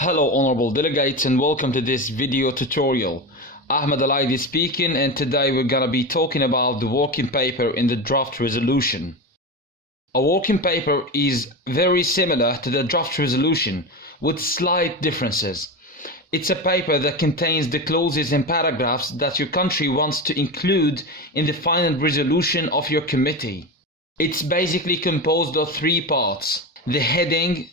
Hello honorable delegates and welcome to this video tutorial. Ahmed Al-Aidi speaking, and today we're gonna be talking about the working paper in the draft resolution. A working paper is very similar to the draft resolution with slight differences. It's a paper that contains the clauses and paragraphs that your country wants to include in the final resolution of your committee. It's basically composed of three parts: the heading,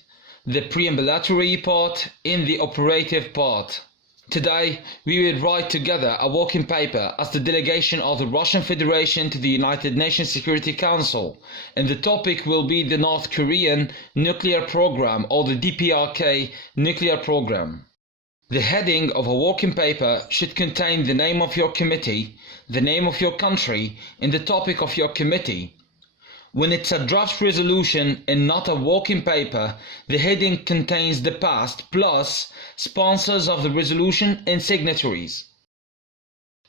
the preambulatory part, and the operative part. Today, we will write together a working paper as the delegation of the Russian Federation to the United Nations Security Council, and the topic will be the North Korean nuclear program, or the DPRK nuclear program. The heading of a working paper should contain the name of your committee, the name of your country, and the topic of your committee. When it's a draft resolution and not a working paper, the heading contains the past plus sponsors of the resolution and signatories.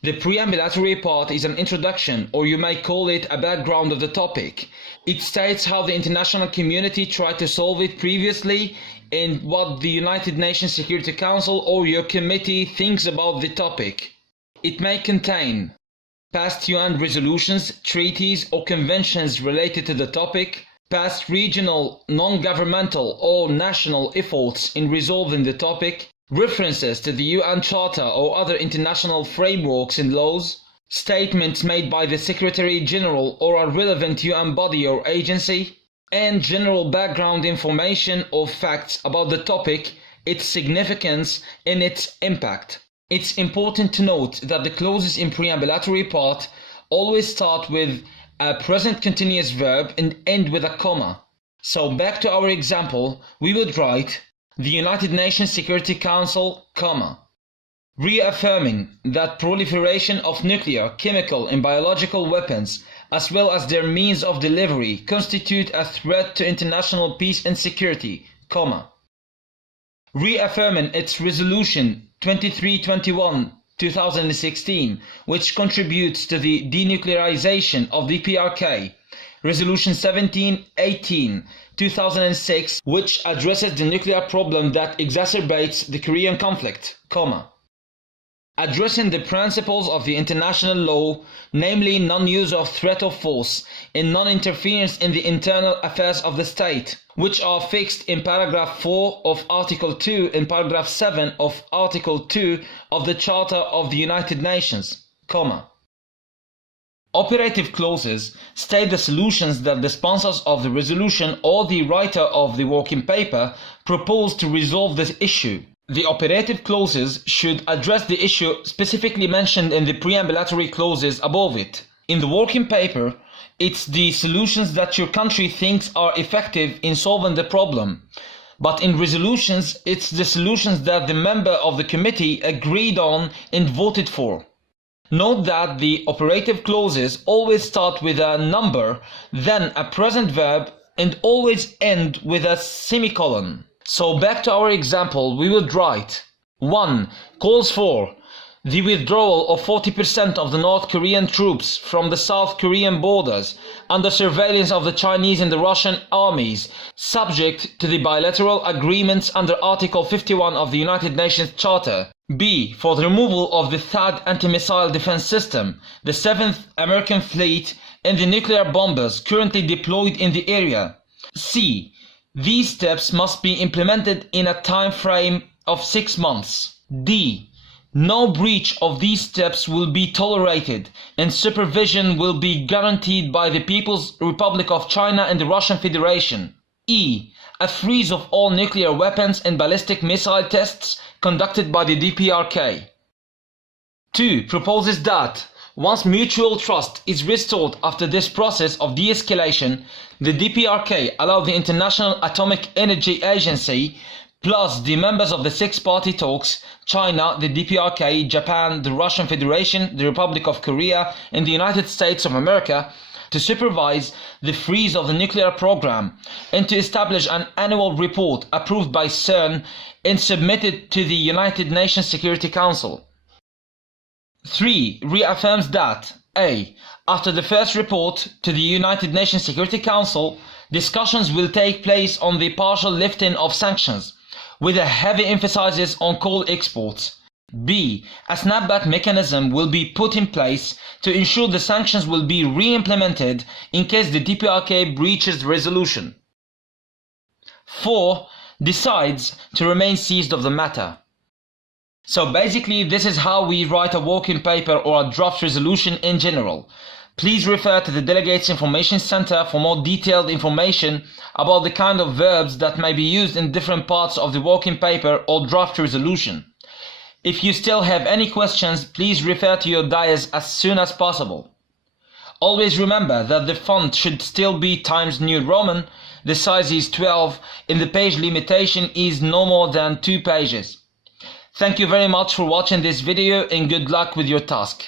The preambulatory part is an introduction, or you may call it a background of the topic. It states how the international community tried to solve it previously and what the United Nations Security Council or your committee thinks about the topic. It may contain past UN resolutions, treaties or conventions related to the topic, past regional, non-governmental or national efforts in resolving the topic, references to the UN Charter or other international frameworks and laws, statements made by the Secretary General or a relevant UN body or agency, and general background information or facts about the topic, its significance and its impact. It's important to note that the clauses in preambulatory part always start with a present continuous verb and end with a comma. So back to our example, we would write the United Nations Security Council, comma, reaffirming that proliferation of nuclear, chemical and biological weapons as well as their means of delivery constitute a threat to international peace and security, comma, reaffirming its resolution 2321/2016, which contributes to the denuclearization of the DPRK, Resolution 1718/2006, which addresses the nuclear problem that exacerbates the Korean conflict, comma, addressing the principles of the international law, namely non-use of threat of force and non-interference in the internal affairs of the state, which are fixed in paragraph 4 of Article 2 and paragraph 7 of Article 2 of the Charter of the United Nations, comma. Operative clauses state the solutions that the sponsors of the resolution or the writer of the working paper propose to resolve this issue. The operative clauses should address the issue specifically mentioned in the preambulatory clauses above it. In the working paper, it's the solutions that your country thinks are effective in solving the problem. But in resolutions, it's the solutions that the member of the committee agreed on and voted for. Note that the operative clauses always start with a number, then a present verb, and always end with a semicolon. So back to our example, we would write 1. Calls for the withdrawal of 40% of the North Korean troops from the South Korean borders under surveillance of the Chinese and the Russian armies, subject to the bilateral agreements under Article 51 of the United Nations Charter. B. For the removal of the THAAD anti-missile defense system, the 7th American Fleet and the nuclear bombers currently deployed in the area. C. These steps must be implemented in a time frame of 6 months. D. No breach of these steps will be tolerated, and supervision will be guaranteed by the People's Republic of China and the Russian Federation. E. A freeze of all nuclear weapons and ballistic missile tests conducted by the DPRK. 2. Proposes that once mutual trust is restored after this process of de-escalation, the DPRK allow the International Atomic Energy Agency plus the members of the six-party talks, China, the DPRK, Japan, the Russian Federation, the Republic of Korea, and the United States of America to supervise the freeze of the nuclear program and to establish an annual report approved by CERN and submitted to the United Nations Security Council. 3. Reaffirms that A. After the first report to the United Nations Security Council, discussions will take place on the partial lifting of sanctions, with a heavy emphasis on coal exports. B. A snapback mechanism will be put in place to ensure the sanctions will be re-implemented in case the DPRK breaches the resolution. 4. Decides to remain seized of the matter. So basically this is how we write a working paper or a draft resolution in general. Please refer to the Delegates Information Center for more detailed information about the kind of verbs that may be used in different parts of the working paper or draft resolution. If you still have any questions, please refer to your dais as soon as possible. Always remember that the font should still be Times New Roman, the size is 12, and the page limitation is no more than 2 pages. Thank you very much for watching this video and good luck with your task.